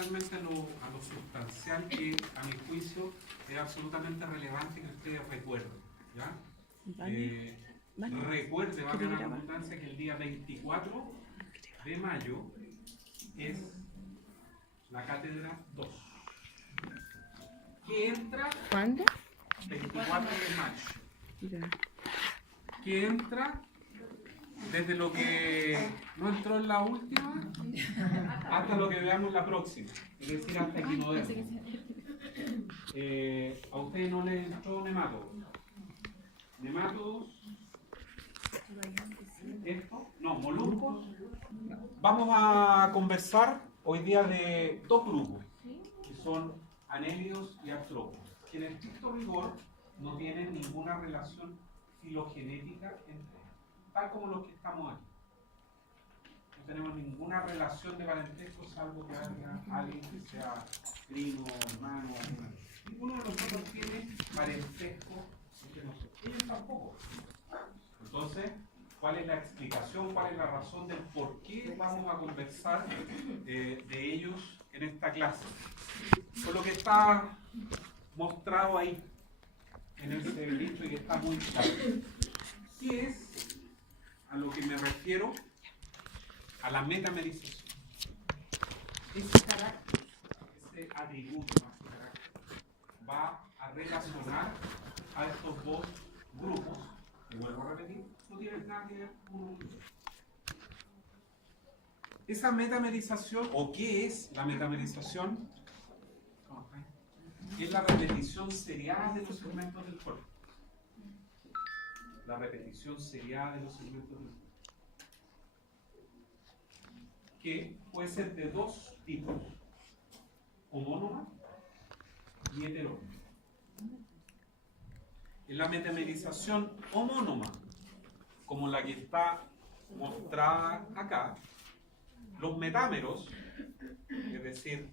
esencialmente a lo sustancial que, a mi juicio, es absolutamente relevante que ustedes recuerden. ¿Ya? Recuerde, valga la redundancia, que el día 24 de mayo es la cátedra 2. ¿Qué entra? ¿Cuándo? 24 de mayo. Ya. ¿Qué entra? Desde lo que no entró en la última hasta lo que veamos la próxima, es decir, hasta equinodermo. A ustedes no les entró nematodos. Nematodos, esto, no, moluscos. Vamos a conversar hoy día de dos grupos, que son anélidos y artrópodos, que en estricto rigor no tienen ninguna relación filogenética entre ellos, tal como los que estamos aquí. No tenemos ninguna relación de parentesco, salvo que haya alguien que sea primo, hermano, hermano. Ninguno de nosotros tiene parentesco entre nosotros. Ellos tampoco. Entonces, ¿cuál es la explicación? ¿Cuál es la razón del por qué vamos a conversar de ellos en esta clase? Por lo que está mostrado ahí en ese listo y que está muy claro. ¿Qué es a lo que me refiero? A la metamerización. Ese carácter, ese atributo, ese carácter, va a relacionar a estos dos grupos, que vuelvo a repetir, no tienen nada que ver uno con otro. Esa metamerización, o ¿qué es la metamerización? Es la repetición seriada de los segmentos del cuerpo. La repetición seriada de los segmentos del cuerpo. Que puede ser de dos tipos, homónoma y heterónoma. En la metamerización homónoma, como la que está mostrada acá, los metámeros, es decir,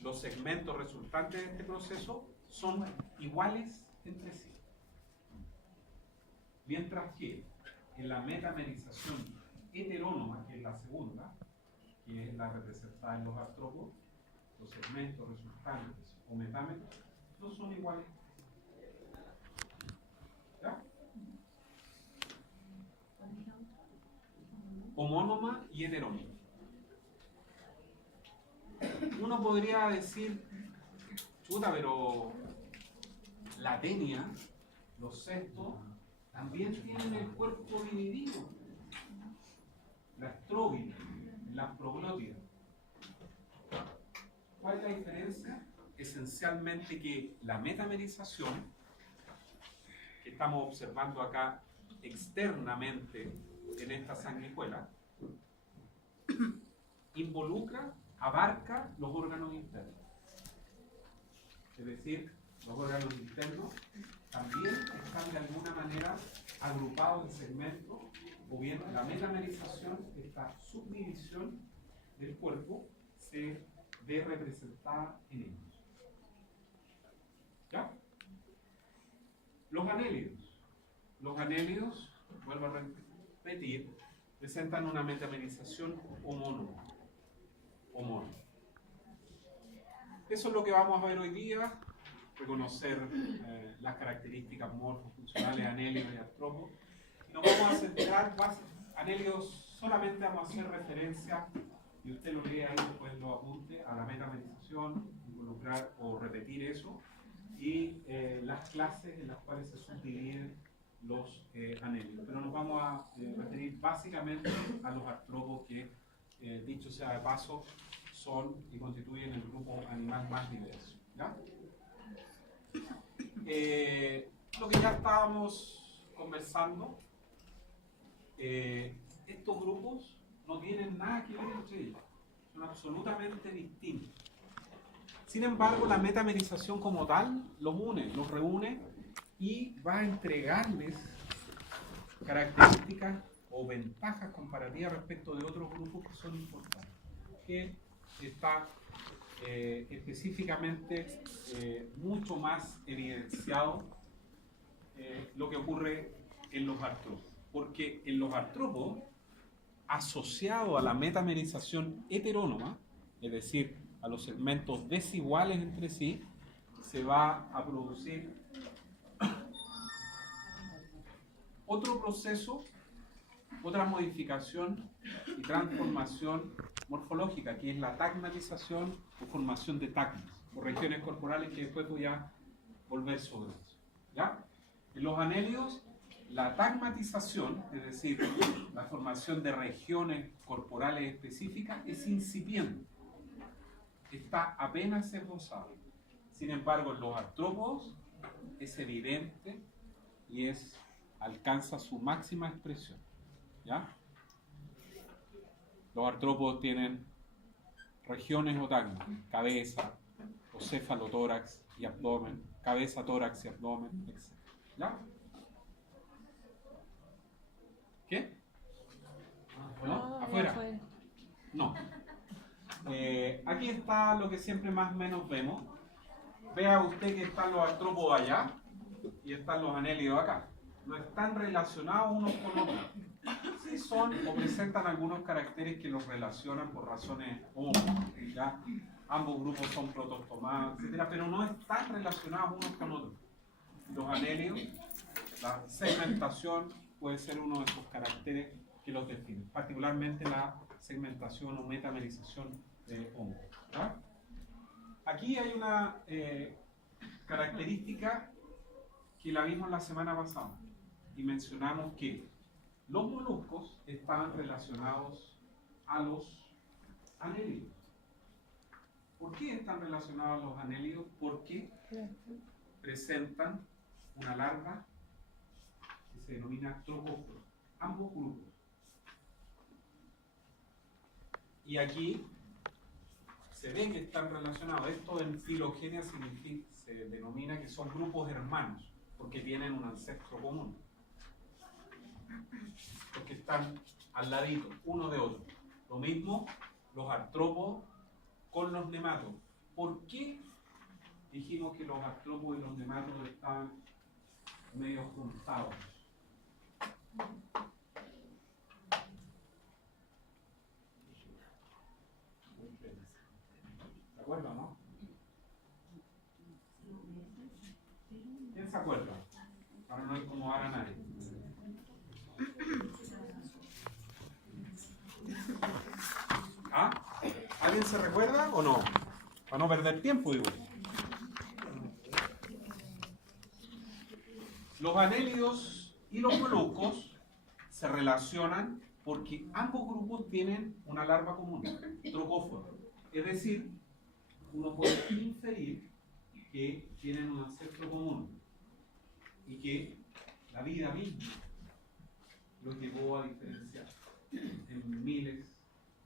los segmentos resultantes de este proceso, son iguales entre sí. Mientras que en la metamerización heterónoma, que es la segunda, que es la representada en los artrópodos, los segmentos resultantes o metámeros no son iguales. ¿Ya? Homónoma y heterónoma. Uno podría decir, chuta, pero la tenia, los cestos, también tienen el cuerpo dividido. La estróbila, la proglótida. ¿Cuál es la diferencia? Esencialmente que la metamerización, que estamos observando acá externamente en esta sanguijuela, involucra, abarca los órganos internos. Es decir, los órganos internos también están de alguna manera agrupados en segmentos, o bien la metamerización, esta subdivisión del cuerpo, se ve representada en ellos. ¿Ya? Los anélidos. Los anélidos, vuelvo a repetir, presentan una metamerización homónoma. Eso es lo que vamos a ver hoy día, reconocer las características morfofuncionales, anélidos y artrópodos. Nos vamos a centrar, anélidos, solamente vamos a hacer referencia, y usted lo lee ahí, después lo apunte, a la metamerización, involucrar o repetir eso, y las clases en las cuales se subdividen los anélidos. Pero nos vamos a referir básicamente a los artrópodos que, dicho sea de paso, son y constituyen el grupo animal más diverso. ¿Ya? Lo que ya estábamos conversando, estos grupos no tienen nada que ver entre ellos, son absolutamente distintos. Sin embargo, la metamerización como tal los une, los reúne y va a entregarles características o ventajas comparativas respecto de otros grupos que son importantes, que está específicamente mucho más evidenciado lo que ocurre en los artrópodos, porque en los artrópodos, asociado a la metamerización heterónoma, es decir, a los segmentos desiguales entre sí, se va a producir otro proceso, otra modificación y transformación morfológica, que es la tagmatización o formación de tagmas, o regiones corporales, que después voy a volver sobre eso. ¿Ya? En los anélidos, la tagmatización, es decir, la formación de regiones corporales específicas, es incipiente. Está apenas esbozada. Sin embargo, en los artrópodos es evidente y alcanza su máxima expresión. ¿Ya? Los artrópodos tienen regiones o tagmas, cabeza, o cefalotórax y abdomen, cabeza, tórax y abdomen, etc. ¿Ya? ¿Qué? ¿No? ¿Afuera? No. Aquí está lo que siempre más o menos vemos. Vea usted que están los artrópodos allá y están los anélidos acá. No están relacionados unos con otros. Sí son o presentan algunos caracteres que los relacionan por razones obvias, ¿ya? Ambos grupos son protostomados, etc., pero no están relacionados unos con otros. Los anélidos, la segmentación puede ser uno de esos caracteres que los definen, particularmente la segmentación o metamerización de hongos. ¿Ya? Aquí hay una característica que la vimos la semana pasada y mencionamos que los moluscos estaban relacionados a los anélidos. ¿Por qué están relacionados a los anélidos? Porque presentan una larva que se denomina trocóforo, ambos grupos. Y aquí se ve que están relacionados. Esto en filogenia se denomina que son grupos hermanos, porque tienen un ancestro común. Porque están al ladito, uno de otro. Lo mismo los artrópodos con los nemátodos. ¿Por qué dijimos que los artrópodos y los nemátodos estaban medio juntados? ¿Se acuerdan, no? ¿Quién se acuerda? Para no incomodar a nadie. ¿Ah? ¿Alguien se recuerda o no? Para no perder tiempo, digo. Los anélidos y los moluscos se relacionan porque ambos grupos tienen una larva común, trocóforo. Es decir, uno puede inferir que tienen un ancestro común y que la vida misma los llevó a diferenciar en miles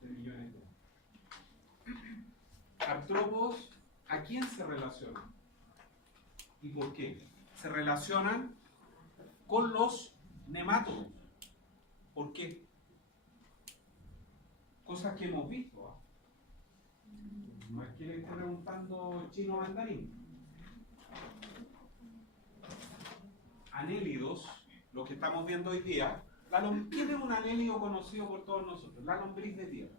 de millones de años. Artrópodos, ¿a quién se relacionan? ¿Y por qué? Se relacionan con los nemátodos. ¿Por qué? Cosas que hemos visto. ¿Eh? No es que le esté preguntando chino mandarín. Anélidos, lo que estamos viendo hoy día, ¿quién es un anélido conocido por todos nosotros? La lombriz de tierra.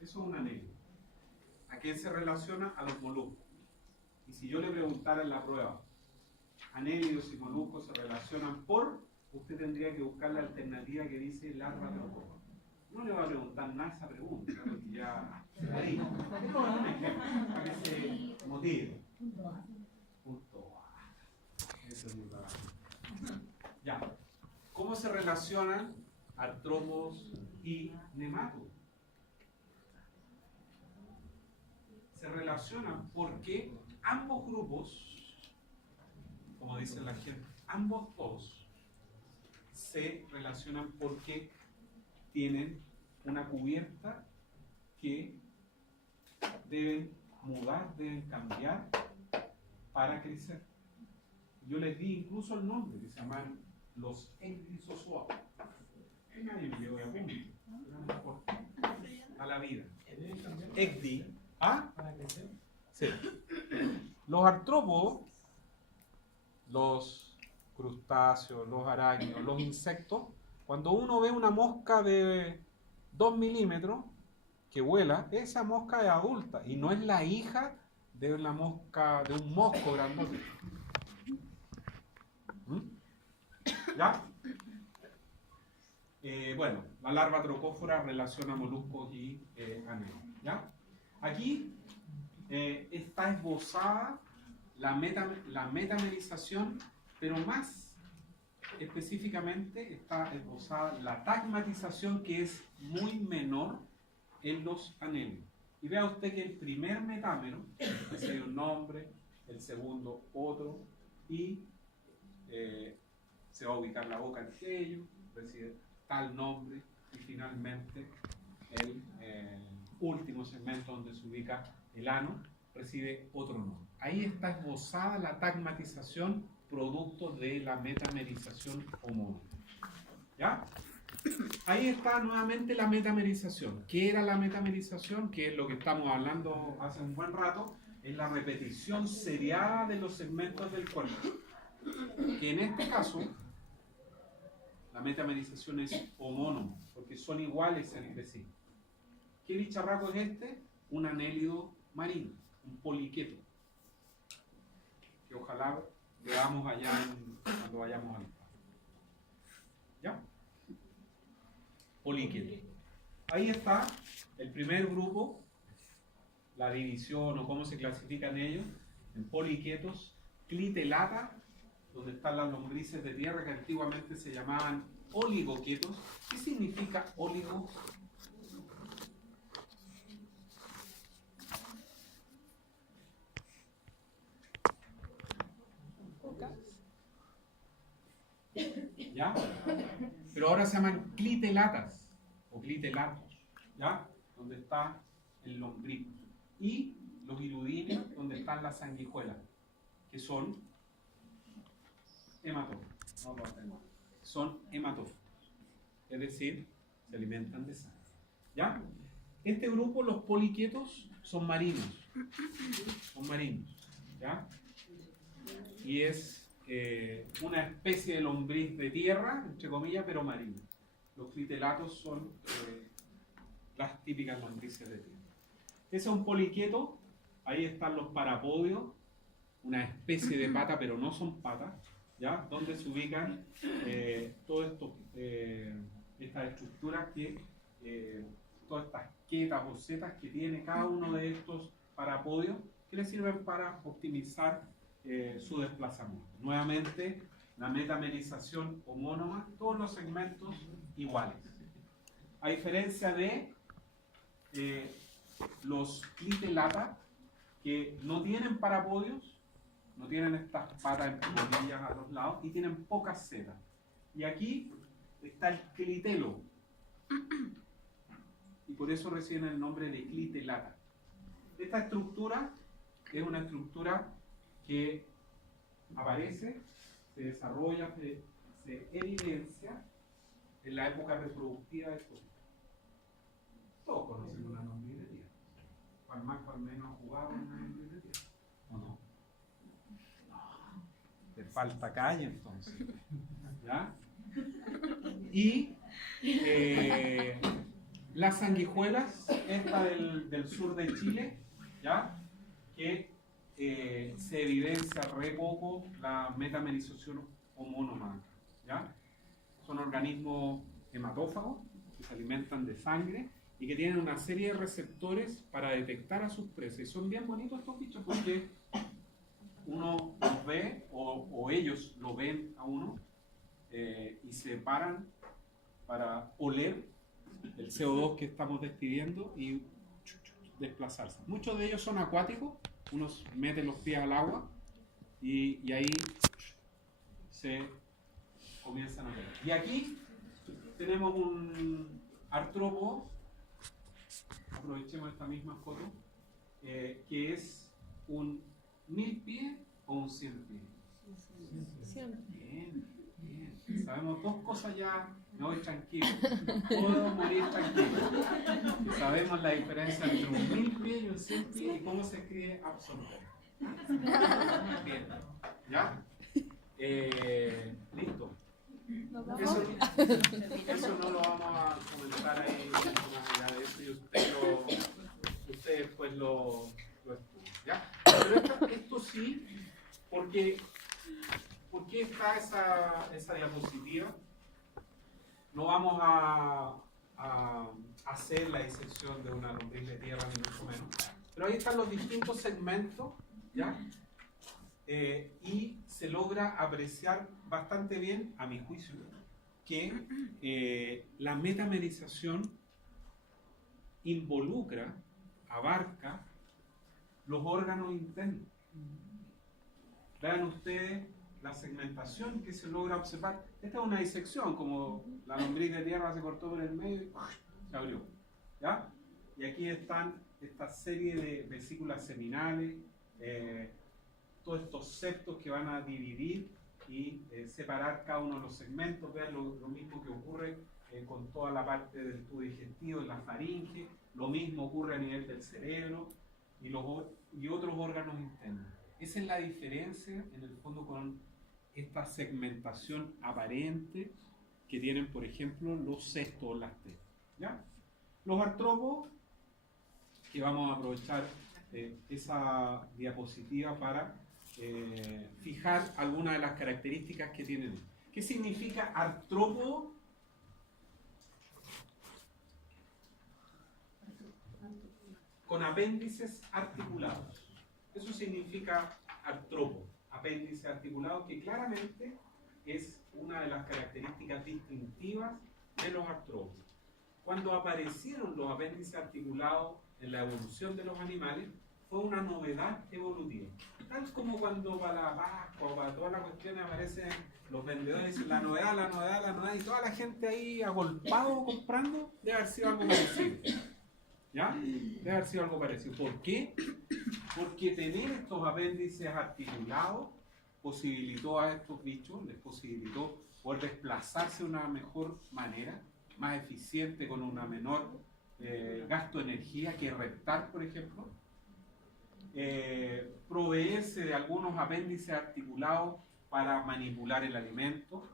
Eso es un anélido. ¿A quién se relaciona? A los moluscos. Y si yo le preguntara en la prueba, anélidos y moluscos se relacionan por, usted tendría que buscar la alternativa que dice larva de trocóforo. No le va a preguntar nada esa pregunta, porque ya la dijo. Esto es un ejemplo, para que se motive. Punto A. Eso es mi trabajo. Ya. ¿Cómo se relacionan artrópodos y nemátodos? Se relacionan porque ambos grupos, como dice la gente, ambos dos se relacionan porque tienen una cubierta que deben mudar, deben cambiar para crecer. Yo les di incluso el nombre, que se llaman los ecdysozoa. Nadie me llegó a punto, a la vida. Ecdy. ¿Ah? Sí. Los artrópodos, los crustáceos, los arácnidos, los insectos, cuando uno ve una mosca de 2 milímetros, que vuela, esa mosca es adulta y no es la hija de una mosca, de un mosco grandote. ¿Mm? ¿Ya? Bueno, la larva trocófora relaciona moluscos y anenios. ¿Ya? Aquí está esbozada la metamerización, pero más específicamente está esbozada la tagmatización, que es muy menor en los anenios. Y vea usted que el primer metámero recibe un nombre, el segundo otro, y se va a ubicar la boca entre ellos, recibe tal nombre, y finalmente el último segmento donde se ubica el ano recibe otro nombre. Ahí está esbozada la tagmatización producto de la metamerización homónima. ¿Ya? Ahí está nuevamente la metamerización. ¿Qué era la metamerización? Que es lo que estamos hablando hace un buen rato, es la repetición seriada de los segmentos del cuerpo. Que en este caso, la metamerización es homónoma, porque son iguales entre sí. ¿Qué bicharraco es este? Un anélido marino, un poliqueto, que ojalá veamos allá cuando vayamos al espacio. ¿Ya? Poliqueto. Ahí está el primer grupo, la división o cómo se clasifican ellos, en poliquetos, clitelata, donde están las lombrices de tierra que antiguamente se llamaban oligoquetos. ¿Qué significa oligo? ¿Ya? Pero ahora se llaman clitelatas o clitelatos, ¿ya? Donde está el lombriz. Y los hirudines, donde están las sanguijuelas, que son hematófagos. No lo tengo. Son hematófagos. Es decir, se alimentan de sangre. ¿Ya? Este grupo, los poliquetos, son marinos. Son marinos. ¿Ya? Y es una especie de lombriz de tierra, entre comillas, pero marina. Los clitelatos son las típicas lombrices de tierra. Ese es un poliqueto. Ahí están los parapodios, una especie de pata, pero no son patas, ¿ya? Donde se ubican todas estas estructuras todas estas quetas o setas que tiene cada uno de estos parapodios, que le sirven para optimizar su desplazamiento. Nuevamente, la metamerización homónoma, todos los segmentos iguales. A diferencia de los clitelata, que no tienen parapodios, no tienen estas patas en bolillas a los lados y tienen pocas setas. Y aquí está el clitelo, y por eso reciben el nombre de clitelata. Esta estructura es una estructura que aparece, se desarrolla, se evidencia en la época reproductiva del cuerpo. Todos conocemos una lombriz de tierra. ¿Cuál más, cuál menos ha jugado una lombriz de tierra? ¿O no? No. Te falta calle entonces. ¿Ya? Y las sanguijuelas, esta del sur de Chile, ¿ya? Que se evidencia re poco la metamerización homónoma, ¿ya? Son organismos hematófagos que se alimentan de sangre y que tienen una serie de receptores para detectar a sus presas. Y son bien bonitos estos bichos porque uno los ve o ellos lo ven a uno y se paran para oler el CO2 que estamos despidiendo y desplazarse. Muchos de ellos son acuáticos, unos meten los pies al agua y ahí se comienzan a ver. Y aquí tenemos un artrópodo, aprovechemos esta misma foto, que es un 1000 pies o un 100 pies. Bien, bien. Sabemos dos cosas ya, me voy tranquilo. Puedo morir tranquilo. Sabemos la diferencia entre un 1000 pies y un 100 pies y cómo se escribe absorber. Bien, ¿ya? Listo. Eso no lo vamos a comentar ahí más allá de eso y usted después lo estudia, ¿ya? Pero esto sí, ¿por qué está esa diapositiva? No vamos a hacer la disección de una lombriz de tierra, ni mucho menos. Pero ahí están los distintos segmentos, ¿ya? Y se logra apreciar bastante bien, a mi juicio, que la metamerización involucra, abarca los órganos internos. Vean ustedes la segmentación que se logra observar. Esta es una disección, como la lombriz de tierra se cortó por el medio y se abrió, ¿ya? Y aquí están esta serie de vesículas seminales, todos estos septos que van a dividir y separar cada uno de los segmentos. Vean lo mismo que ocurre con toda la parte del tubo digestivo, en la faringe, lo mismo ocurre a nivel del cerebro y otros órganos internos. Esa es la diferencia, en el fondo, con esta segmentación aparente que tienen, por ejemplo, los cestos o las tetas, ¿ya? Los artrópodos, que vamos a aprovechar esa diapositiva para fijar algunas de las características que tienen. ¿Qué significa artrópodo? Con apéndices articulados. Eso significa artrópodo, apéndice articulado, que claramente es una de las características distintivas de los artrópodos. Cuando aparecieron los apéndices articulados en la evolución de los animales, fue una novedad evolutiva. Tal como cuando para la Pascua o para todas las cuestiones aparecen los vendedores y dicen la novedad, y toda la gente ahí agolpado comprando, debe haber sido algo parecido. ¿Ya? Debe haber sido algo parecido. ¿Por qué? Porque tener estos apéndices articulados posibilitó a estos bichos, les posibilitó poder desplazarse de una mejor manera, más eficiente, con una menor gasto de energía que reptar, por ejemplo. Proveerse de algunos apéndices articulados para manipular el alimento,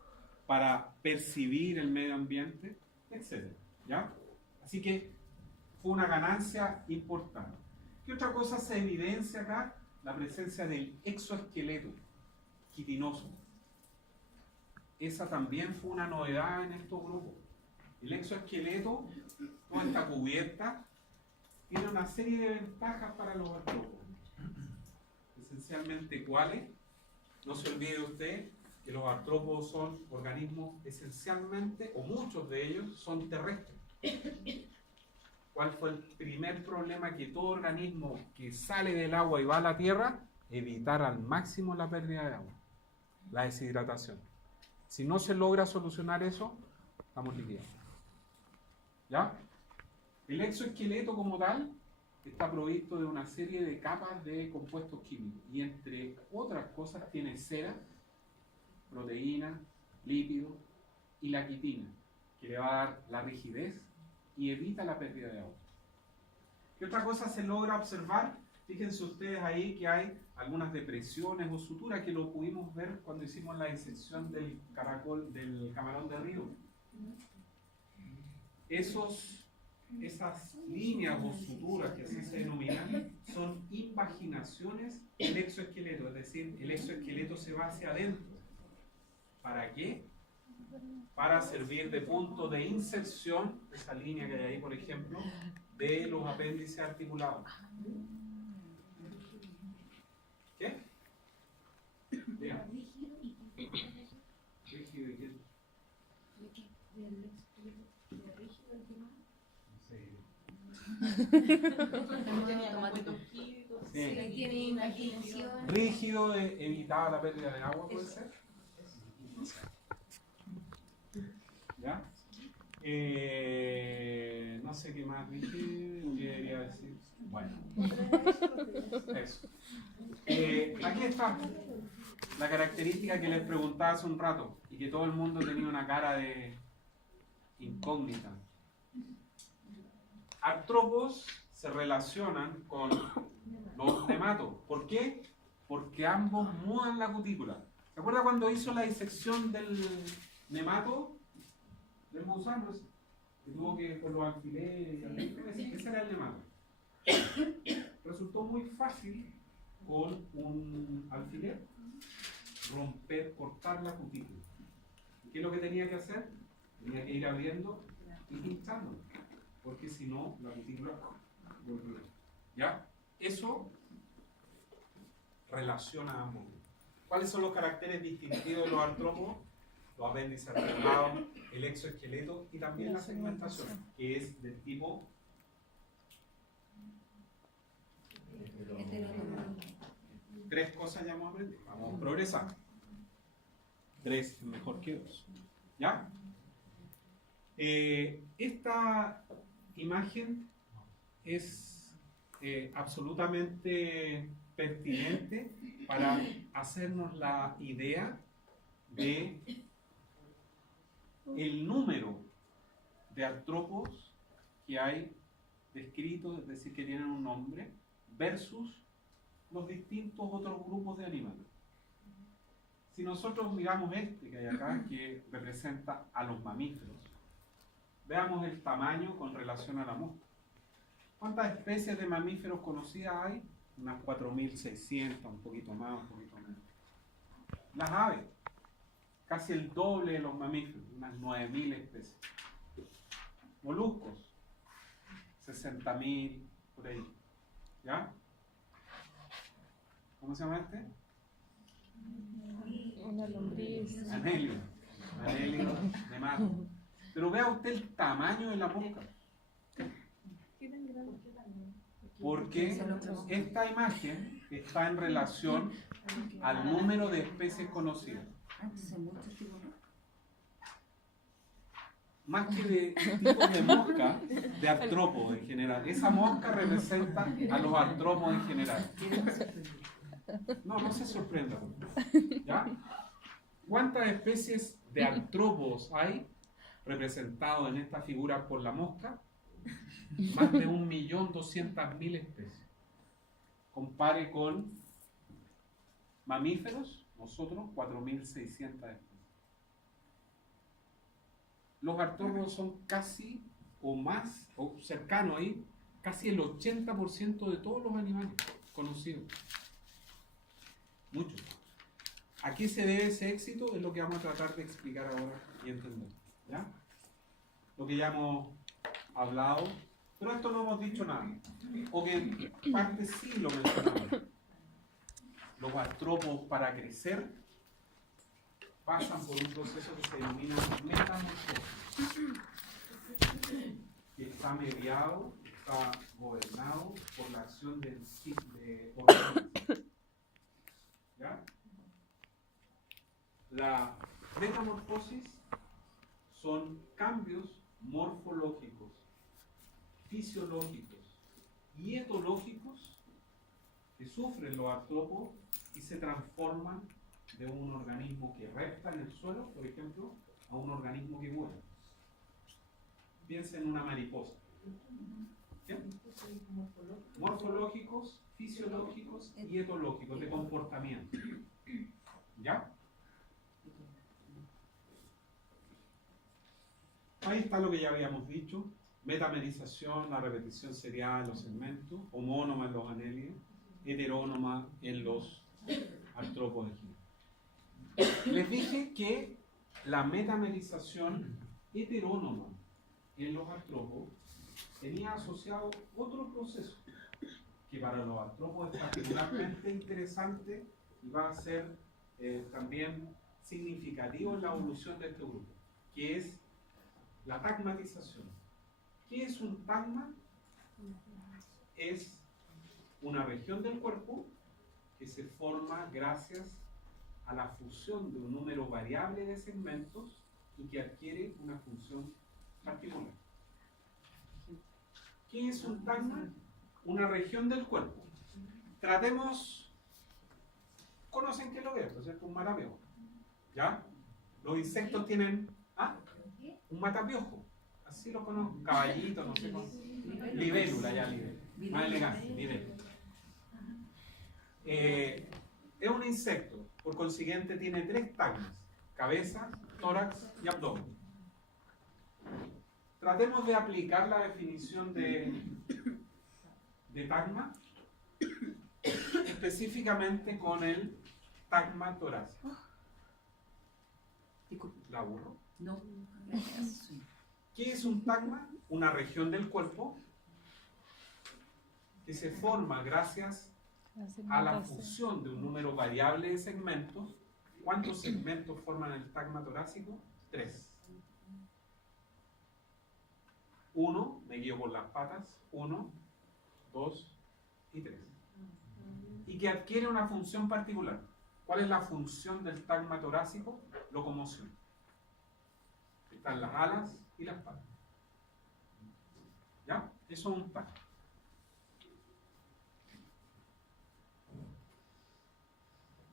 para percibir el medio ambiente, etc. ¿Ya? Así que fue una ganancia importante. ¿Qué otra cosa se evidencia acá? La presencia del exoesqueleto quitinoso. Esa también fue una novedad en estos grupos. El exoesqueleto, toda esta cubierta, tiene una serie de ventajas para los artrópodos. Esencialmente, ¿cuáles? No se olvide usted que los artrópodos son organismos esencialmente, o muchos de ellos, son terrestres. ¿Cuál fue el primer problema que todo organismo que sale del agua y va a la tierra? Evitar al máximo la pérdida de agua, la deshidratación. Si no se logra solucionar eso, estamos liquidados. ¿Ya? El exoesqueleto como tal está provisto de una serie de capas de compuestos químicos y entre otras cosas tiene cera, proteína, lípidos y la quitina, que le va a dar la rigidez y evita la pérdida de agua. ¿Qué otra cosa se logra observar? Fíjense ustedes ahí que hay algunas depresiones o suturas que lo pudimos ver cuando hicimos la disección del camarón de río. Esas líneas o suturas, que así se denominan, son invaginaciones del exoesqueleto, es decir, el exoesqueleto se va hacia adentro. ¿Para qué? Para servir de punto de inserción, esa línea que hay ahí, por ejemplo, de los apéndices articulados. ¿Qué? Diga. Rígido y qué. Rígido, evitaba la pérdida de agua, puede ser. ¿Ya? No sé qué más dije, ¿qué debería decir? Bueno, eso. Aquí está la característica que les preguntaba hace un rato y que todo el mundo tenía una cara de incógnita. Artrópodos se relacionan con los nematos. ¿Por qué? Porque ambos mudan la cutícula. ¿Se acuerda cuando hizo la disección nemato del gusano, que tuvo que con los alfileres, ese era el nemato. Resultó muy fácil con un alfiler romper, cortar la cutícula. ¿Qué es lo que tenía que hacer? Tenía que ir abriendo y pinchando, porque si no, la cutícula volvía. ¿Ya? Eso relaciona a ambos. ¿Cuáles son los caracteres distintivos de los artrópodos? Los apéndices articulados, el exoesqueleto y también la segmentación, que es del tipo tres cosas ya hemos aprendido. Vamos progresando. Tres es mejor que dos. ¿Ya? Esta imagen es absolutamente pertinente para hacernos la idea de el número de artrópodos que hay descritos, es decir, que tienen un nombre, versus los distintos otros grupos de animales. Si nosotros miramos este que hay acá, que representa a los mamíferos, veamos el tamaño con relación a la mosca. ¿Cuántas especies de mamíferos conocidas hay? Unas 4.600, un poquito más, un poquito menos. Las aves, casi el doble de los mamíferos, unas 9.000 especies. Moluscos, 60.000, por ahí. ¿Ya? ¿Cómo se llama este? Una lombriz. Anelio de mar. Pero vea usted el tamaño de la mosca. Porque esta imagen está en relación al número de especies conocidas. Más que de tipos de mosca, de artrópodos en general. Esa mosca representa a los artrópodos en general. No se sorprenda. ¿Ya? ¿Cuántas especies de artrópodos hay representados en esta figura por la mosca? Más de 1.200.000 especies. Compare con mamíferos, nosotros 4.600 especies. Los artrópodos son casi o más, o cercano ahí, casi el 80% de todos los animales conocidos. Muchos. ¿A qué se debe ese éxito? Es lo que vamos a tratar de explicar ahora y entender. ¿Ya? Lo que ya hemos hablado, pero esto no hemos dicho nada. O que en parte sí lo mencionamos. Los artrópodos para crecer pasan por un proceso que se denomina metamorfosis, que está mediado, está gobernado por la acción de organismos. ¿Ya? La metamorfosis son cambios morfológicos, fisiológicos y etológicos que sufren los artrópodos y se transforman de un organismo que repta en el suelo, por ejemplo, a un organismo que vuela. Piensa en una mariposa. ¿Sí? Morfológicos, fisiológicos y etológicos, de comportamiento. ¿Ya? Ahí está lo que ya habíamos dicho: metamerización, la repetición serial en los segmentos, homónoma en los anelios, heterónoma en los artrópodos. Les dije que la metamerización heterónoma en los artrópodos tenía asociado otro proceso que para los artrópodos es particularmente interesante y va a ser también significativo en la evolución de este grupo, que es la tagmatización. ¿Qué es un tagma? Es una región del cuerpo que se forma gracias a la fusión de un número variable de segmentos y que adquiere una función particular. ¿Qué es un tagma? Una región del cuerpo. Tratemos, conocen qué es lo que es, ¿no es cierto? Un matapiojo. ¿Ya? Los insectos tienen un matapiojo. Así lo conozco, un caballito, no sé cómo. Libélula, ya libélula. Más elegante, libélula. Es un insecto, por consiguiente tiene tres tagmas: cabeza, tórax y abdomen. Tratemos de aplicar la definición de tagma específicamente con el tagma torácico. ¿La aburro? No. ¿Qué es un tagma? Una región del cuerpo que se forma gracias a la fusión de un número variable de segmentos. ¿Cuántos segmentos forman el tagma torácico? 3. 1, me guío por las patas, 1, 2 y 3. Y que adquiere una función particular. ¿Cuál es la función del tagma torácico? Locomoción. Están las alas y las patas. ¿Ya? Eso es un tagma.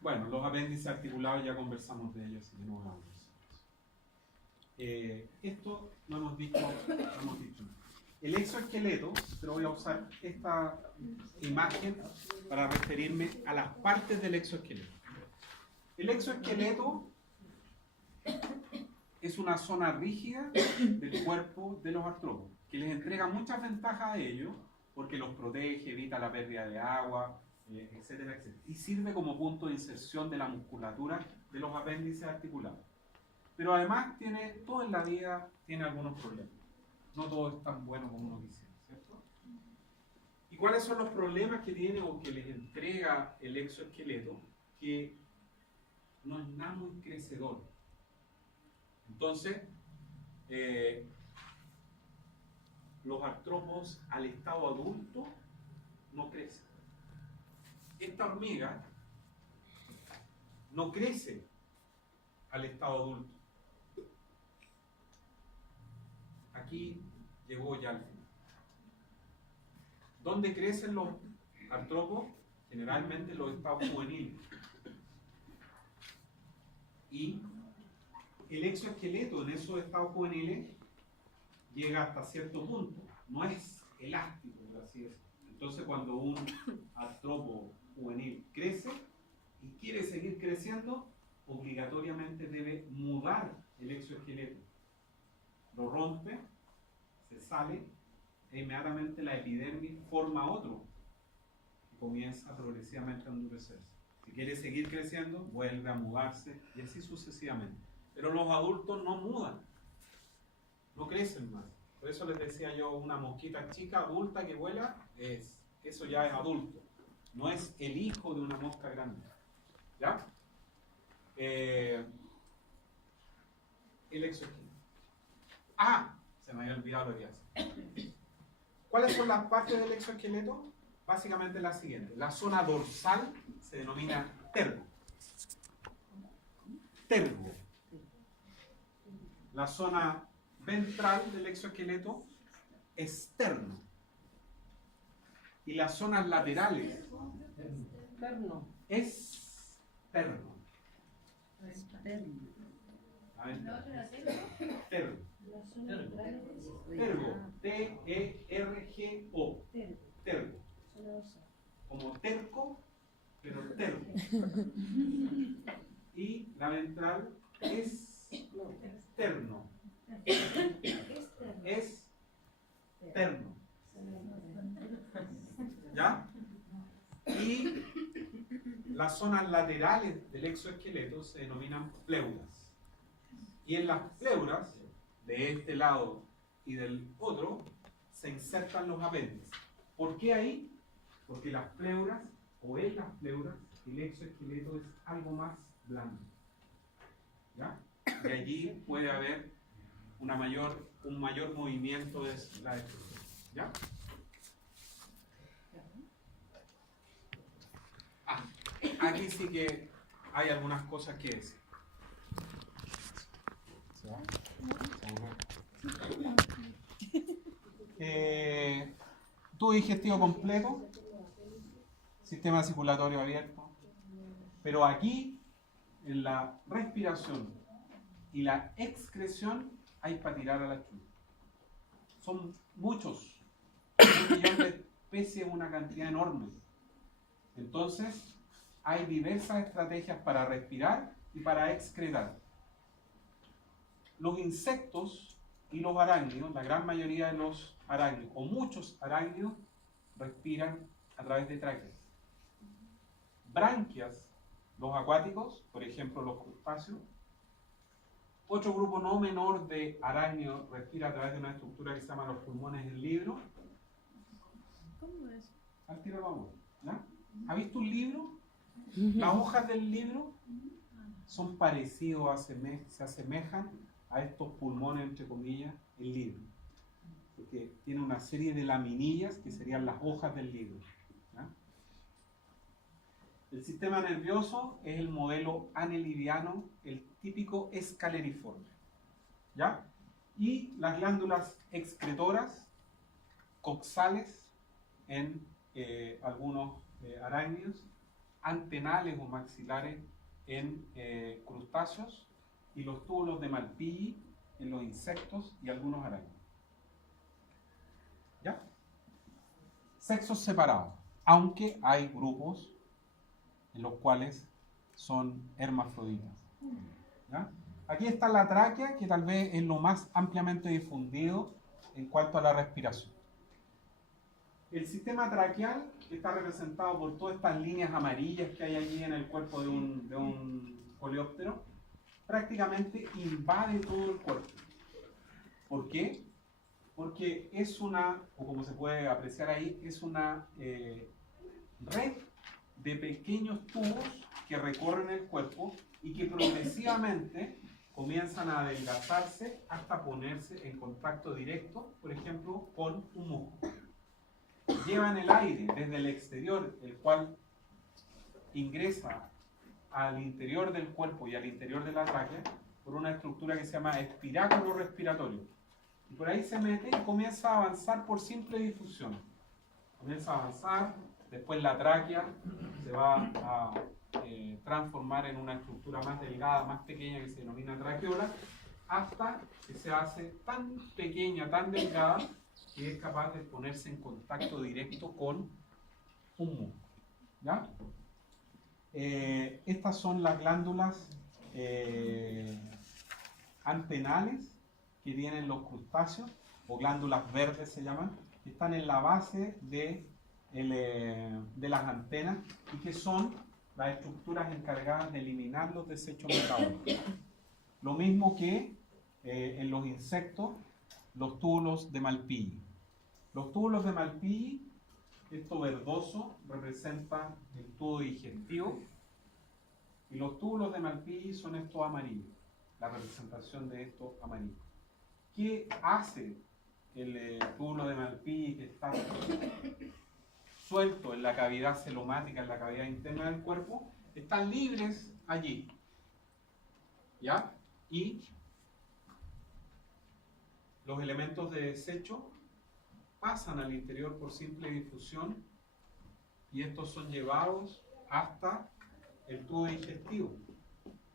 Bueno, los apéndices articulados ya conversamos de ellos, así que no vamos a conversar. Esto lo hemos dicho. El exoesqueleto, pero voy a usar esta imagen para referirme a las partes del exoesqueleto. El exoesqueleto es una zona rígida del cuerpo de los artrópodos, que les entrega muchas ventajas a ellos, porque los protege, evita la pérdida de agua, etcétera, etcétera. Y sirve como punto de inserción de la musculatura de los apéndices articulados. Pero además todo en la vida tiene algunos problemas. No todo es tan bueno como uno quisiera, ¿cierto? ¿Y cuáles son los problemas que tiene o que les entrega el exoesqueleto? Que no es nada muy crecedor. Entonces, los artrópodos al estado adulto no crecen. Esta hormiga no crece al estado adulto. Aquí llegó ya al final. ¿Dónde crecen los artrópodos? Generalmente en los estados juveniles. Y el exoesqueleto en esos estados juveniles llega hasta cierto punto. No es elástico, por así decirlo. Entonces, cuando un artrópodo juvenil crece y quiere seguir creciendo, obligatoriamente debe mudar el exoesqueleto. Lo rompe, se sale e inmediatamente la epidermis forma otro y comienza progresivamente a endurecerse. Si quiere seguir creciendo, vuelve a mudarse y así sucesivamente. Pero los adultos no mudan, no crecen más. Por eso les decía yo, una mosquita chica, adulta, que vuela, eso ya es adulto. No es el hijo de una mosca grande. ¿Ya? El exoesqueleto. Se me había olvidado lo que hace. ¿Cuáles son las partes del exoesqueleto? Básicamente la siguiente. La zona dorsal se denomina tergo. Tergo. La zona ventral del exoesqueleto, externo. Y las zonas laterales, externo. A ver, tergo. Tergo. T-E-R-G-O. Tergo. Como terco, pero tergo. Y la ventral es externo. Es externo. ¿Ya? Y las zonas laterales del exoesqueleto se denominan pleuras. Y en las pleuras, de este lado y del otro, se insertan los apéndices. ¿Por qué ahí? Porque las pleuras, o en las pleuras, el exoesqueleto es algo más blando. ¿Ya? Y allí puede haber un mayor movimiento de la estructura. ¿Ya? Aquí sí que hay algunas cosas que decir. Tubo digestivo completo, sistema circulatorio abierto, pero aquí en la respiración y la excreción hay para tirar a la chucha. Son muchos, 1 millón de especies, una cantidad enorme. Entonces hay diversas estrategias para respirar y para excretar. Los insectos y los arácnidos, la gran mayoría de los arácnidos, o muchos arácnidos, respiran a través de tráqueas. Branquias, los acuáticos, por ejemplo los crustáceos. Otro grupo no menor de arácnidos respira a través de una estructura que se llama los pulmones del libro. ¿Cómo es? Al tiro vamos, ¿ya? ¿Ha visto un libro? Las hojas del libro son parecidos, se asemejan a estos pulmones, entre comillas, el libro. Porque tiene una serie de laminillas que serían las hojas del libro. ¿Ya? El sistema nervioso es el modelo anelidiano, el típico escaleriforme. ¿Ya? Y las glándulas excretoras, coxales en algunos arácnidos, antenales o maxilares en crustáceos, y los túbulos de Malpighi en los insectos y algunos arácnidos. ¿Ya? Sexos separados, aunque hay grupos en los cuales son hermafroditas. ¿Ya? Aquí está la tráquea, que tal vez es lo más ampliamente difundido en cuanto a la respiración. El sistema traqueal está representado por todas estas líneas amarillas que hay allí en el cuerpo de un coleóptero. Prácticamente invade todo el cuerpo. ¿Por qué? Porque es una, o como se puede apreciar ahí, es una red de pequeños tubos que recorren el cuerpo y que progresivamente comienzan a adelgazarse hasta ponerse en contacto directo, por ejemplo, con un músculo. Llevan el aire desde el exterior, el cual ingresa al interior del cuerpo y al interior de la tráquea por una estructura que se llama espiráculo respiratorio. Y por ahí se mete y comienza a avanzar por simple difusión. Comienza a avanzar, después la tráquea se va a transformar en una estructura más delgada, más pequeña, que se denomina traqueola, hasta que se hace tan pequeña, tan delgada, que es capaz de ponerse en contacto directo con un músculo. ¿Ya? Estas son las glándulas antenales que tienen los crustáceos, o glándulas verdes se llaman, que están en la base de las antenas y que son las estructuras encargadas de eliminar los desechos metabólicos. Lo mismo que en los insectos, los túbulos de Malpighi. Los túbulos de Malpighi, esto verdoso representa el tubo digestivo, y los túbulos de Malpighi son estos amarillos, la representación de estos amarillos. ¿Qué hace el túbulo de Malpighi, que está suelto en la cavidad celomática, en la cavidad interna del cuerpo? Están libres allí, ¿ya? Y los elementos de desecho pasan al interior por simple difusión, y estos son llevados hasta el tubo digestivo,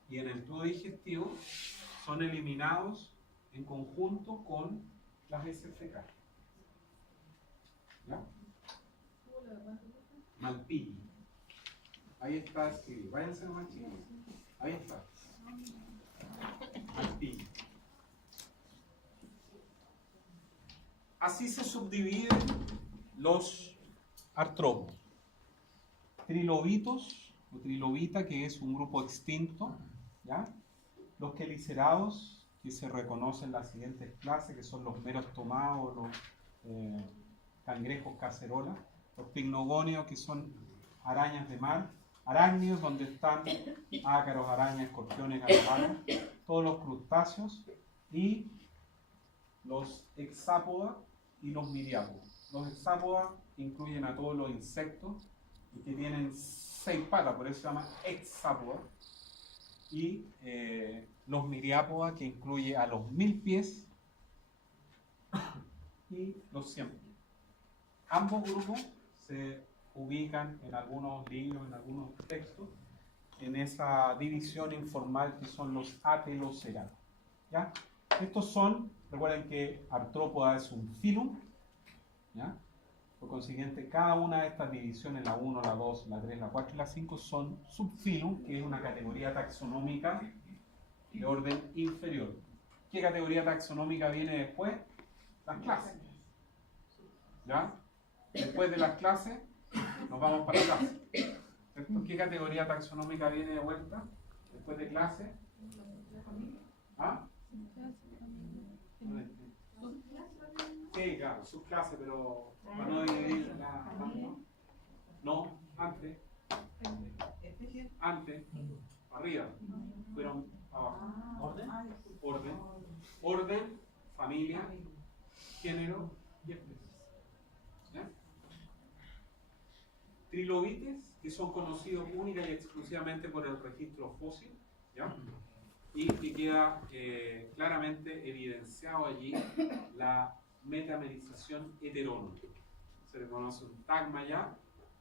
y en el tubo digestivo son eliminados en conjunto con las heces fecales. ¿Ya? Malpighi. Ahí está escrito. Váyanse nomás, chicos. Ahí está. Malpighi. Así se subdividen los artrópodos. Trilobitos o trilobita, que es un grupo extinto, ¿ya? Los quelicerados, que se reconocen en las siguientes clases, que son los meros tomados, los cangrejos cacerolas, los picnogonios, que son arañas de mar, arácnidos, donde están ácaros, arañas, escorpiones, garrapatas, todos los crustáceos, y los hexápoda y los miriápodos. Los hexápoda incluyen a todos los insectos y que tienen 6 patas, por eso se llama hexápoda, y los miriápoda, que incluye a los 1000 pies y los 100 pies. Ambos grupos se ubican en algunos libros, en algunos textos, en esa división informal que son los atelocerados. ¿Ya? Estos son, recuerden que artrópoda es un filum, ¿ya? Por consiguiente, cada una de estas divisiones, la 1, la 2, la 3, la 4 y la 5, son subfilum, que es una categoría taxonómica de orden inferior. ¿Qué categoría taxonómica viene después? Las clases. ¿Ya? Después de las clases, nos vamos para clase. ¿Cierto? ¿Qué categoría taxonómica viene de vuelta? Después de clase. ¿Ah? Sí, claro, subclase, pero para no dividir la... No, antes. Antes, arriba. Fueron abajo. Orden, familia, género y especie. ¿Ya? Trilobites, que son conocidos única y exclusivamente por el registro fósil, ¿ya? Y que queda claramente evidenciado allí la metamerización heterónoma. Se le conoce un tagma ya,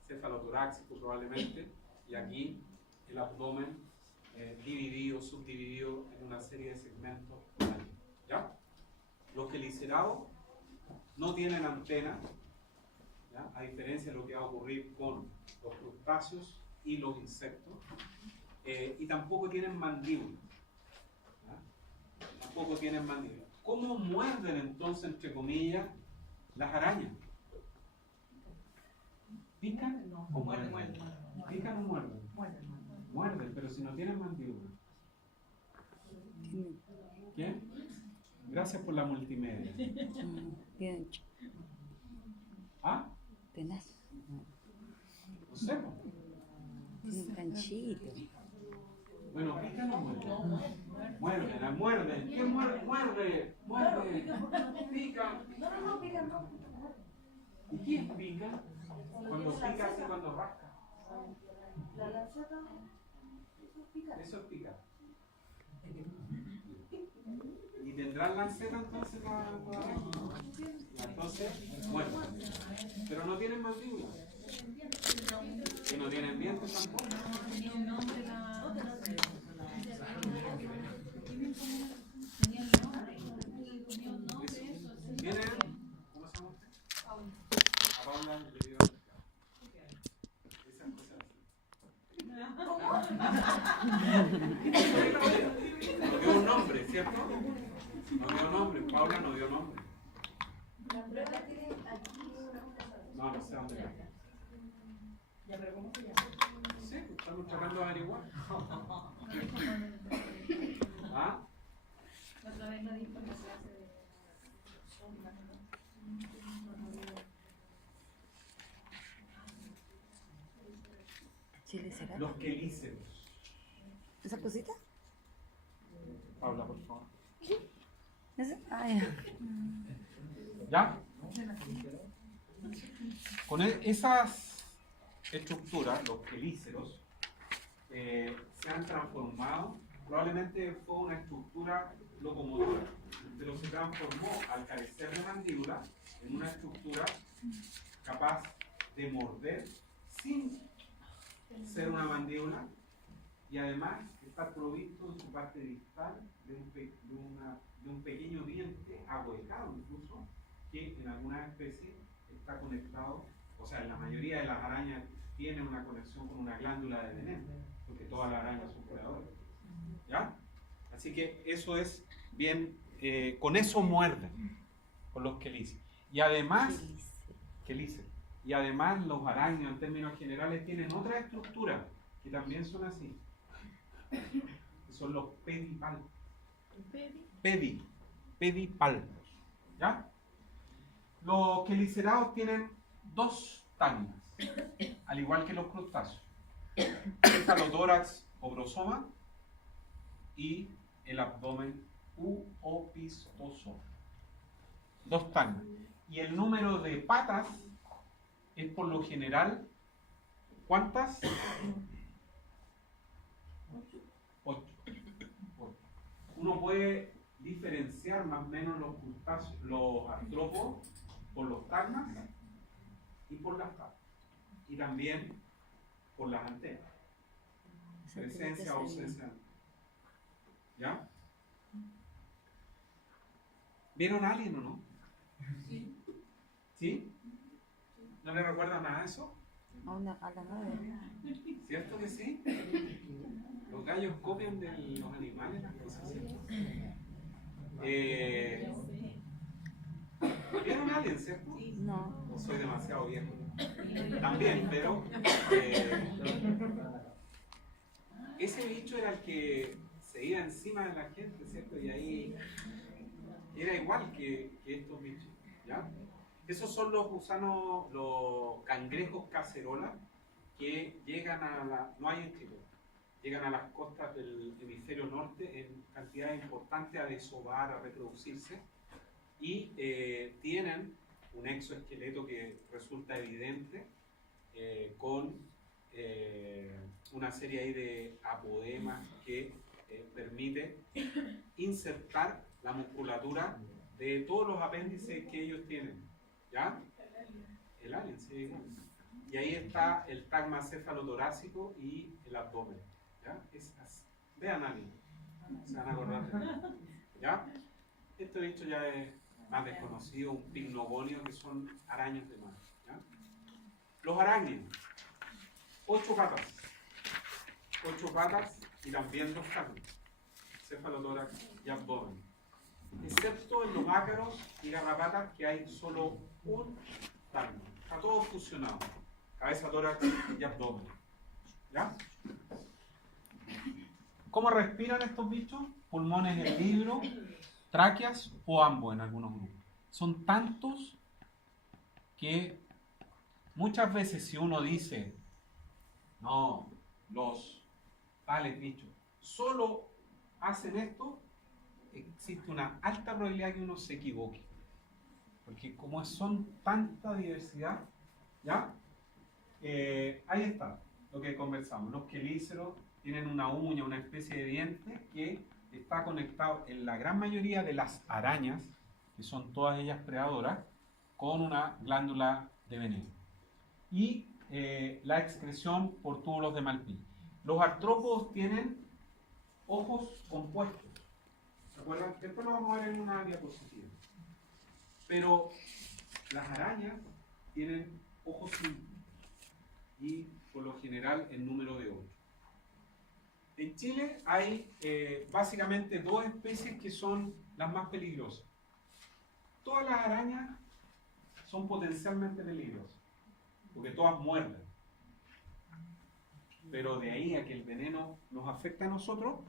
cefalotoráxico probablemente, y aquí el abdomen dividido, subdividido en una serie de segmentos. ¿Ya? Los quelicerados no tienen antena, ¿ya? A diferencia de lo que va a ocurrir con los crustáceos y los insectos, y tampoco tienen mandíbula. Tampoco tienen mandíbula. ¿Cómo muerden entonces, entre comillas, las arañas? ¿Pican o muerden? ¿Pican o muerden? Muerden, pero si no tienen mandíbula. ¿Qué? Gracias por la multimedia. Bien hecho. ¿Ah? Penazo. No sé. Un ganchito. Bueno, pican o muerden. Muerden. ¿Qué muerde? Muerde. Pica. ¿Y qué es pica? Cuando pica así, cuando rasca. La lanceta, Eso es picar. ¿Y tendrán lanceta entonces la araña? Entonces, bueno. Pero no tienen mandíbula. Y no tienen dientes tampoco. ¿Tienen? ¿Cómo se llama usted? A Paula le dio esas cosas así. No dio un nombre, ¿cierto? No dio nombre. Paula no dio nombre. la prueba tiene aquí una cosa. No sé dónde está. Ya, pero ¿cómo se llama? Sí, estamos tratando de averiguar. ¿Ah? La otra vez la dijo que se hace de... Chile será. Los quelíceros. ¿Esa cosita? Paula, por favor. ¿Esa? Ah, ya. ¿Ya? Con esas estructuras, los quelíceros, se han transformado. Probablemente fue una estructura locomotora, pero se transformó al carecer de mandíbula en una estructura capaz de morder sin ser una mandíbula y además estar provisto en su parte distal de un pequeño diente ahuecado incluso, que en algunas especies está conectado, o sea, en la mayoría de las arañas tiene una conexión con una glándula de veneno, porque todas las arañas son predadores. ¿Ya? Así que eso es bien, con eso muerden, con los quelíceros. Y además, y además los arácnidos en términos generales tienen otra estructura que también son así, que son los pedipalpos. Pedipalpos. ¿Ya? Los quelicerados tienen dos tagmas, al igual que los crustáceos. Cefalotórax o brosoma y el abdomen uopistoso. Dos tagmas. Y el número de patas es por lo general, ¿cuántas? 8. Uno puede diferenciar más o menos los crustáceos, los artrópodos por los tagmas y por las patas. Y también por las antenas. Presencia o ausencia. ¿Ya? ¿Vieron a alguien o no? Sí. ¿Sí? ¿No le recuerdan nada de eso? A la 9. ¿Cierto que sí? Los gallos copian de los animales las cosas, ¿cierto? ¿Vieron Alien, cierto? No. No soy demasiado viejo. También, pero ese bicho era el que se iba encima de la gente, ¿cierto? Y ahí era igual que estos bichos, ¿ya? Esos son los gusanos, los cangrejos cacerola que llegan a la... no hay en Chile, llegan a las costas del hemisferio norte en cantidades importantes a desovar, a reproducirse, y tienen un exoesqueleto que resulta evidente con una serie ahí de apodemas que permite insertar la musculatura de todos los apéndices que ellos tienen, ¿ya? El alien, sí. Y ahí está el tagma cefalotorácico y el abdomen, ¿ya? Vean alien, se van a acordar de él, ¿ya? Este bicho ya es más desconocido, un pignogonio, que son arañas de mar, ¿ya? Los arácnidos, 8 patas y también 2 tagmas, cefalotórax y abdomen, excepto en los ácaros y garrapatas, que hay solo un tagma, está todo fusionado, cabeza, tórax y abdomen, ¿ya? ¿Cómo respiran estos bichos? Pulmones en libro, tráqueas o ambos en algunos grupos. Son tantos que muchas veces si uno dice, no, los tales bichos solo hacen esto, existe una alta probabilidad que uno se equivoque. Porque como son tanta diversidad, ¿ya? Ahí está lo que conversamos. Los quelíceros tienen una uña, una especie de diente que está conectado en la gran mayoría de las arañas, que son todas ellas predadoras, con una glándula de veneno. Y la excreción por túbulos de Malpighi. Los artrópodos tienen ojos compuestos. ¿Se acuerdan? Esto lo vamos a ver en una diapositiva. Pero las arañas tienen ojos simples y por lo general el número de 8. En Chile hay básicamente 2 especies que son las más peligrosas. Todas las arañas son potencialmente peligrosas, porque todas muerden. Pero de ahí a que el veneno nos afecte a nosotros,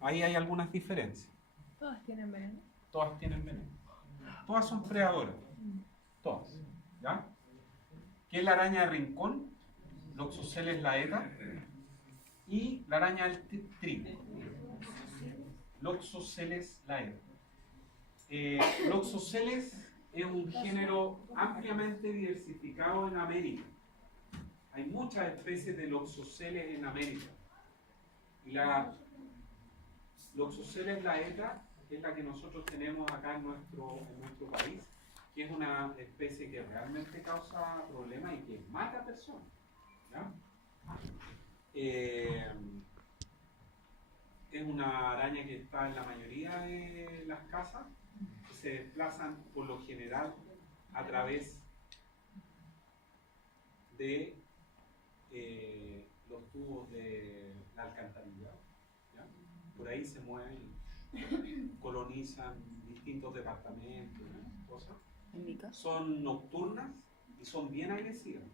ahí hay algunas diferencias. ¿Todas tienen veneno? Todas tienen veneno. Todas son predadoras. Todas. ¿Ya? ¿Qué es la araña de rincón? Loxoceles laeta. Y la araña del trigo. Loxoceles laeta. Loxoceles es un género ampliamente diversificado en América. Hay muchas especies de Loxoceles en América. Y la Loxoceles laeta es la que nosotros tenemos acá en nuestro país, que es una especie que realmente causa problemas y que mata a personas, ¿ya? Es una araña que está en la mayoría de las casas, que se desplazan por lo general a través de los tubos de la alcantarillado, ¿ya? Por ahí se mueven, colonizan distintos departamentos, ¿no? Cosas. ¿En mi casa? Son nocturnas y son bien agresivas,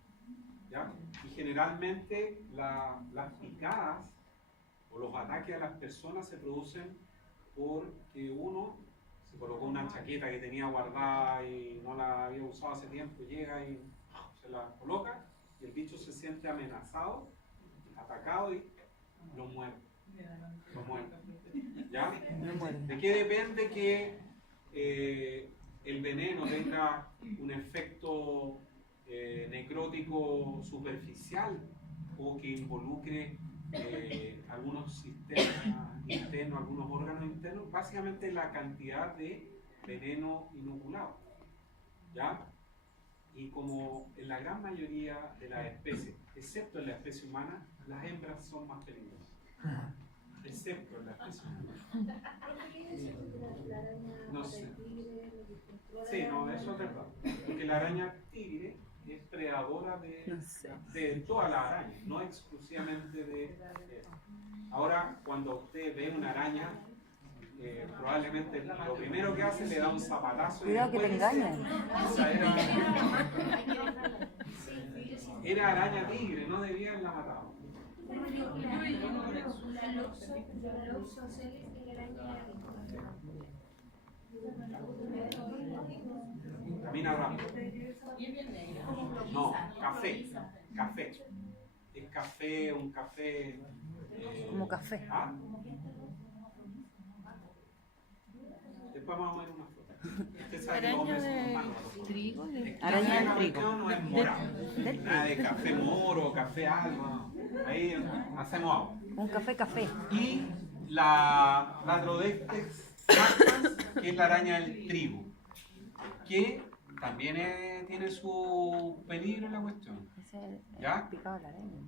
¿ya? Y generalmente las picadas o los ataques a las personas se producen porque uno se colocó una chaqueta que tenía guardada y no la había usado hace tiempo, llega y se la coloca y el bicho se siente amenazado, atacado y lo muerde. Lo muerde. ¿Ya? ¿De qué depende que el veneno tenga un efecto necrótico superficial o que involucre algunos sistemas internos, algunos órganos internos? Básicamente la cantidad de veneno inoculado, ¿ya? Y como en la gran mayoría de las especies, excepto en la especie humana, las hembras son más peligrosas. Excepto en la especie humana. No sé. Sí, no, eso es verdad. Porque la araña tigre es predadora de todas las arañas, no exclusivamente de... Ahora, cuando usted ve una araña, probablemente lo primero que hace le da un zapatazo. Cuidado que te engañan. Era araña tigre, no debía haberla matado. Camina rápido. No, café. Café. Es café, un café. Como café. ¿Ah? Después vamos a ver una foto. Usted sabe que los hombres son malos. Trigo de... Araña La del trigo. cuestión no es morado. Nada de café moro, café algo. Ahí hacemos agua. Un café. Y la Ladrodectes acans, que es la araña del trigo, que también tiene su peligro en la cuestión. Ese es ¿Ya? el picado de la araña.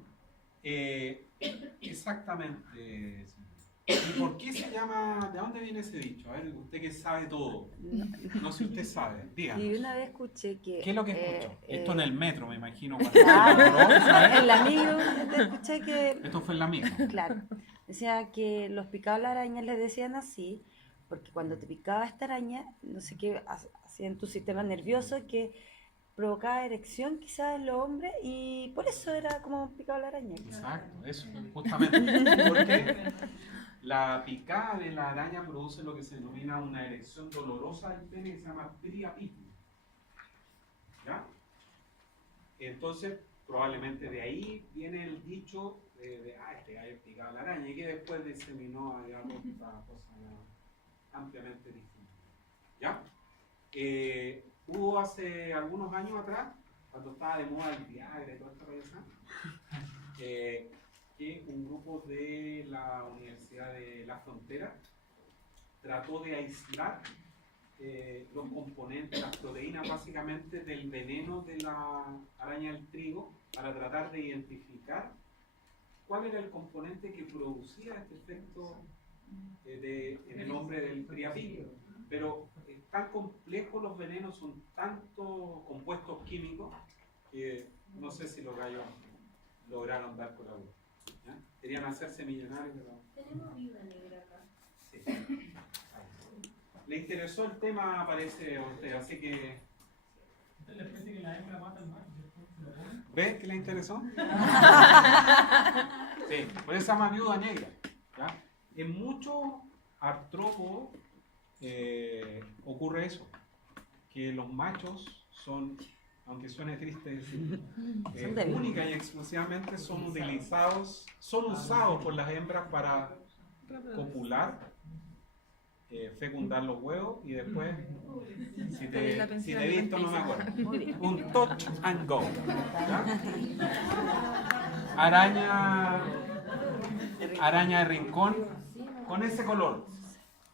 Exactamente. ¿Y por qué se llama? ¿De dónde viene ese dicho? A ver, usted que sabe todo. No sé si usted sabe. Díganos. Y una vez escuché que... ¿Qué es lo que escuchó? Esto en el metro, me imagino. Claro, en la micro escuché que... Esto fue en la misma. Claro, decía que los picados de la araña les decían así, porque cuando te picaba esta araña, no sé qué hacía en tu sistema nervioso, que provocaba erección quizás en los hombres, y por eso era como picado de la araña. Exacto, eso, justamente. Porque la picada de la araña produce lo que se denomina una erección dolorosa del pene, que se llama priapismo. ¿Ya? Entonces, probablemente de ahí viene el dicho este gallo es picado de la araña, y que después diseminó a otra cosa ampliamente distinta. ¿Ya? Hubo hace algunos años atrás, cuando estaba de moda el Viagra y toda esta cosa, que un grupo de la Universidad de La Frontera trató de aislar los componentes, las proteínas básicamente del veneno de la araña del trigo, para tratar de identificar cuál era el componente que producía este efecto en el hombre del priapismo. Pero tan complejos los venenos, son tantos compuestos químicos, que no sé si los gallos lograron dar con la luz. Querían hacerse millonarios, pero... Tenemos viuda negra acá. Sí. Le interesó el tema, parece a usted, así que... ¿Le parece que la hembra mata al macho? ¿Ves que le interesó? Sí, por eso se llama viuda negra. ¿Ya? En muchos artrópodos ocurre eso, que los machos son, aunque suene triste decir, única y exclusivamente son usados por las hembras para copular, fecundar los huevos y después, si te he visto no me acuerdo, un touch and go. ¿Ya? Araña de rincón con ese color.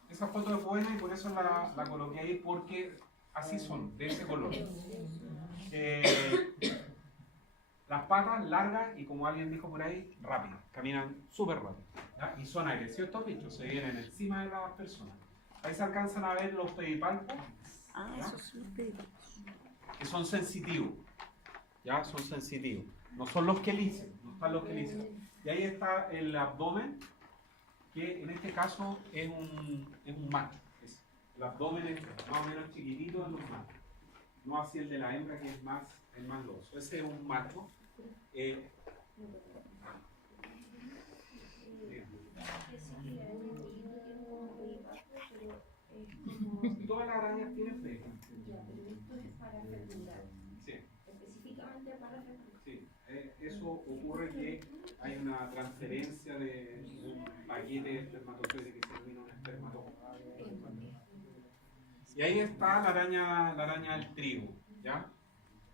Esa foto es buena y por eso la coloqué ahí, porque así son, de ese color. Las patas largas y, como alguien dijo por ahí, rápidas, caminan súper rápido. ¿Ya? Y son agresivos estos bichos, se vienen encima de las personas. Ahí se alcanzan a ver los pedipalpos, Esos son los pedipalpos. que son sensitivos. ¿Ya? Son sensitivos. No son los quelíceos, no están los quelíceos. Y ahí está el abdomen, que en este caso es un macho. El abdomen es más o menos chiquitito en los machos. No así el de la hembra, que es más loso. Ese es un macho. Todas las arañas tienen flecha. Sí. Específicamente para fecundar. Sí, eso ocurre que hay una transferencia de un paquete de espermatozoides que termina un espermatozoide. Y ahí está la araña del trigo, ¿ya?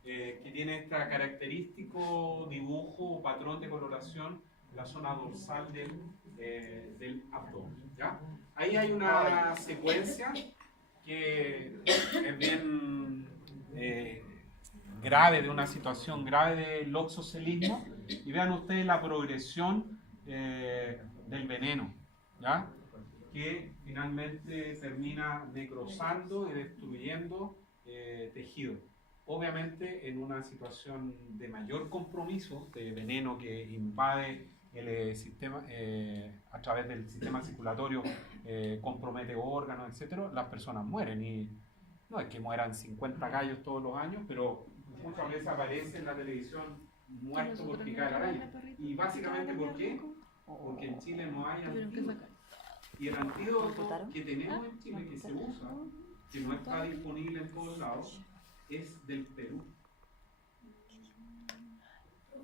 Que tiene este característico dibujo o patrón de coloración en la zona dorsal del abdomen, ¿ya? Ahí hay una secuencia que es bien grave, de una situación grave de loxocelismo, y vean ustedes la progresión del veneno, ¿ya? Que finalmente termina necrosando y destruyendo tejido. Obviamente en una situación de mayor compromiso, de veneno que invade a través del sistema circulatorio compromete órganos, etcétera, las personas mueren. Y no es que mueran 50 gallos todos los años, pero muchas veces aparece en la televisión muerto por picar araña. Y básicamente, ¿por qué? Porque en Chile no hay antídoto. Y el antídoto que tenemos en Chile, que se usa, que no está disponible en todos lados, es del Perú.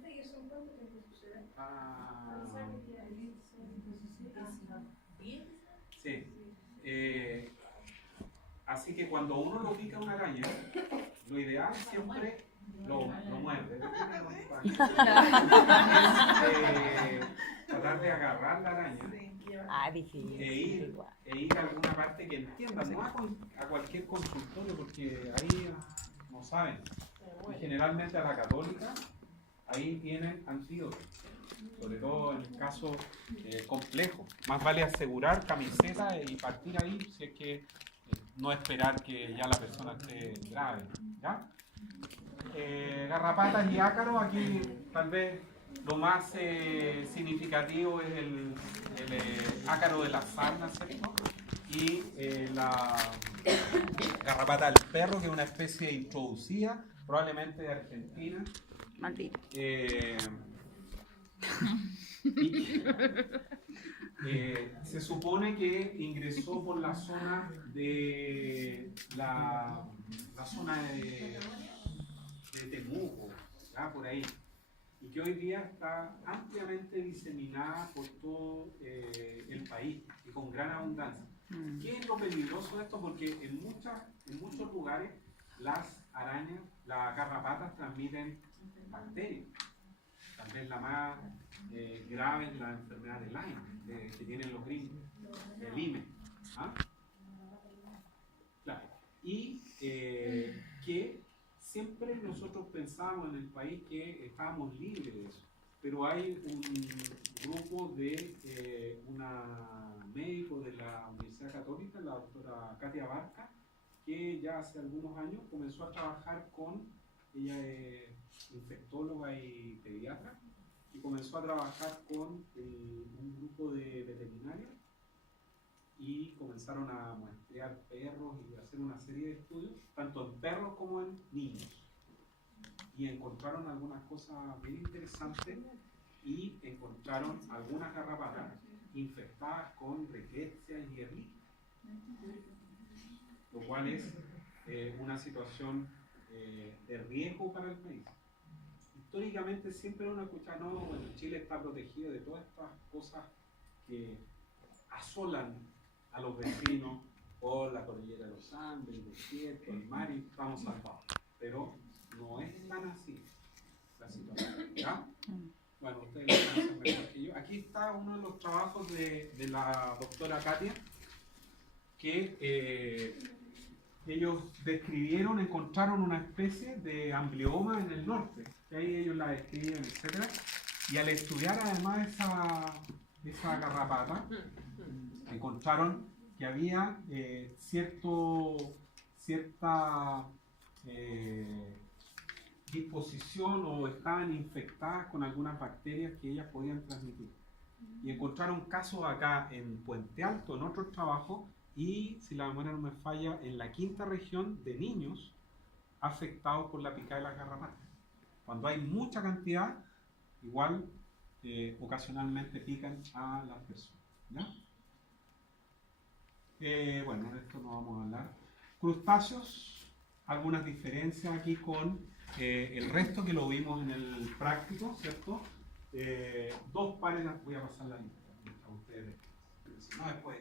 ¿Y eso en cuánto tiempo sucede? Sí. Así que cuando uno lo pica una araña, lo ideal siempre lo muerde. Tratar de agarrar la araña Difícil. e ir a alguna parte que entiendan, no a cualquier consultorio, porque ahí no saben. Y generalmente a la católica, ahí tienen antídotos, sobre todo en casos complejos. Más vale asegurar camiseta y partir ahí, si es que no esperar que ya la persona esté grave, ¿ya? Garrapatas y ácaros, aquí tal vez lo más significativo es el ácaro de la sarna, ¿cierto? Y la garrapata del perro, que es una especie introducida, probablemente de Argentina. Maldito. Se supone que ingresó por la zona de la zona de Temuco, ¿ya? Por ahí, y que hoy día está ampliamente diseminada por todo el país y con gran abundancia. ¿Qué es lo peligroso de esto? Porque en muchos lugares las arañas, las garrapatas transmiten bacterias. Tal vez la más grave es la enfermedad de Lyme, que tienen los gringos, el Lyme. ¿Ah? Claro. Y que siempre nosotros pensábamos en el país que estábamos libres de eso, pero hay un grupo de una médico de la Universidad Católica, la doctora Katia Barca, que ya hace algunos años comenzó a trabajar ella es infectóloga y pediatra, y comenzó a trabajar con un grupo de veterinarios y comenzaron a muestrear perros y a hacer una serie de estudios, tanto en perros como en niños. Y encontraron algunas cosas bien interesantes y encontraron algunas garrapatas infectadas con rickettsia y Ehrlich, lo cual es una situación de riesgo para el país. Históricamente siempre uno escucha, no, bueno, Chile está protegido de todas estas cosas que asolan a los vecinos por la cordillera de los Andes, el desierto, el mar, y estamos salvados. Pero no es tan así la situación, ¿ya? Bueno, ustedes lo conocen mejor que yo. Aquí está uno de los trabajos de la doctora Katia, que ellos describieron, encontraron una especie de amblioma en el norte, que ahí ellos la describen, etc. Y al estudiar además esa garrapata, encontraron que había cierta disposición o estaban infectadas con algunas bacterias que ellas podían transmitir. Y encontraron casos acá en Puente Alto, en otros trabajos, y si la memoria no me falla, en la quinta región de niños afectados por la picada de las garrapatas. Cuando hay mucha cantidad, igual ocasionalmente pican a las personas, ¿ya? Bueno, de esto no vamos a hablar. Crustáceos, algunas diferencias aquí con el resto que lo vimos en el práctico, ¿cierto? Dos pares, voy a pasar la lista a ustedes, si no después